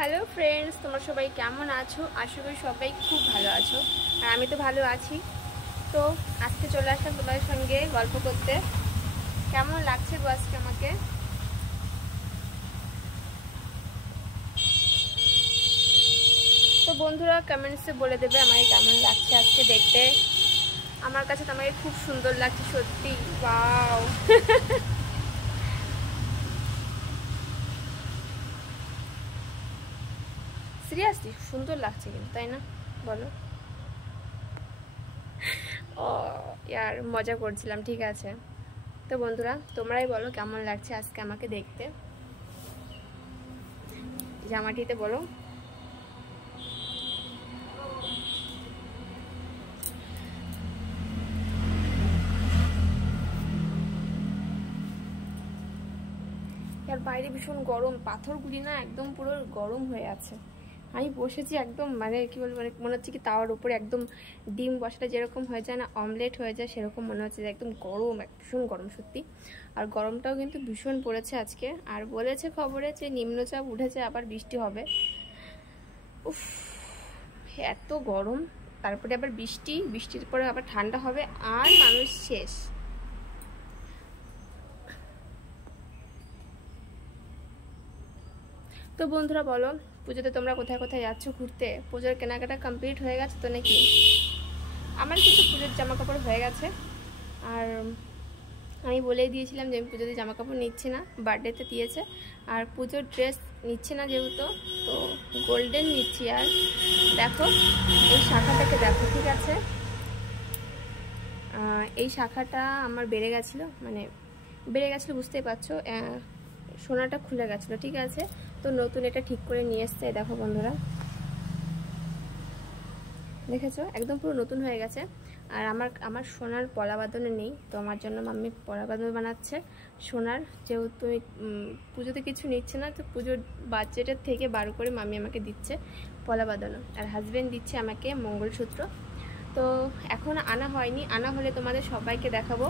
Hello friends, তোমরা সবাই কেমন আছো? আশা করি সবাই খুব ভালো আছো, আর আমি তো ভালো আছি। তো আজকে চলে আসলাম তোমাদের সঙ্গে গল্প করতে। কেমন লাগছে গো আজকে আমাকে? তো বন্ধুরা কমেন্টসে বলে দেবে আমাকে কেমন লাগছে আজকে দেখতে। আমার কাছে তো আমাকে খুব সুন্দর লাগছে সত্যি। ওয়াও সিরিয়াসলি সুন্দর লাগছে কিন্তু, তাই না? বলো। ও ইয়ার মজা করছিলাম, ঠিক আছে। তো বন্ধুরা তোমরাই বলো কেমন লাগছে আজকে আমাকে দেখতে, জামাটিতে বলো। আর বাইরে ভীষণ গরম, পাথরগুলি না একদম পুরো গরম হয়ে আছে। আমি বসেছি একদম, মানে কি বলবো, মানে মনে হচ্ছে কি তাওয়ার উপরে একদম ডিম বসাটা যেরকম হয়ে যায় না, অমলেট হয়ে যায়, সেরকম মনে হচ্ছে যে একদম গরম, ভীষণ গরম সত্যি। আর গরমটাও কিন্তু ভীষণ পড়েছে আজকে। আর বলেছে খবরে যে নিম্নচাপ উঠেছে, আবার বৃষ্টি হবে। উফ, এত গরম, তারপরে আবার বৃষ্টির পরে আবার ঠান্ডা হবে, আর মানুষ শেষ। তো বন্ধুরা বলো, পুজোতে তোমরা কোথায় কোথায় যাচ্ছ ঘুরতে? পুজোর কেনাকাটা কমপ্লিট হয়ে গেছে তো নাকি? আমার কিন্তু পুজোর জামা কাপড় হয়ে গেছে। আর আমি বলেই দিয়েছিলাম যে আমি পুজোতে জামা কাপড় নিচ্ছি না, বার্থডেতে দিয়েছে। আর পুজোর ড্রেস নিচ্ছে না যেহেতু, তো গোল্ডেন নিচ্ছি। আর দেখো এই শাখাটাকে দেখো, ঠিক আছে। এই শাখাটা আমার বেড়ে গেছিলো, মানে বেড়ে গেছিলো, বুঝতেই পারছো। সোনাটা খুলে গেছিলো, ঠিক আছে। তো নতুন এটা ঠিক করে নিয়ে এসছে, দেখো বন্ধুরা, দেখেছো একদম পুরো নতুন হয়ে গেছে। আর আমার সোনার পলা বাঁধানো নেই, তো আমার জন্য মাম্মি পলা বাঁধানো বানাচ্ছে সোনার। যেহেতু পুজোতে কিছু নিচ্ছে না, তো পুজোর বাজেটের থেকে বার করে মাম্মি আমাকে দিচ্ছে পলা বাঁধানো, আর হাজব্যান্ড দিচ্ছে আমাকে মঙ্গলসূত্র। তো এখন আনা হয়নি, আনা হলে তোমাদের সবাইকে দেখাবো।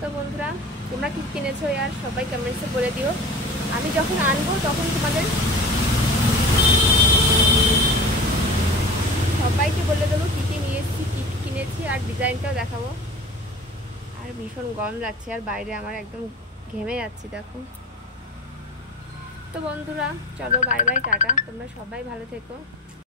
তো বন্ধুরা তোমরা কি কিনেছো আর সবাই কমেন্টসে বলে দিও। আমি যখন আনবো তখন তোমাদের সবাইকে বলে দেবো কী কী নিয়েছি, কী কী কিনেছি, আর ডিজাইনটাও দেখাবো। আর ভীষণ গরম লাগছে, আর বাইরে আমার একদম ঘেমে যাচ্ছি দেখো। তো বন্ধুরা চলো, বাই বাই, টাটা, তোমরা সবাই ভালো থেকো।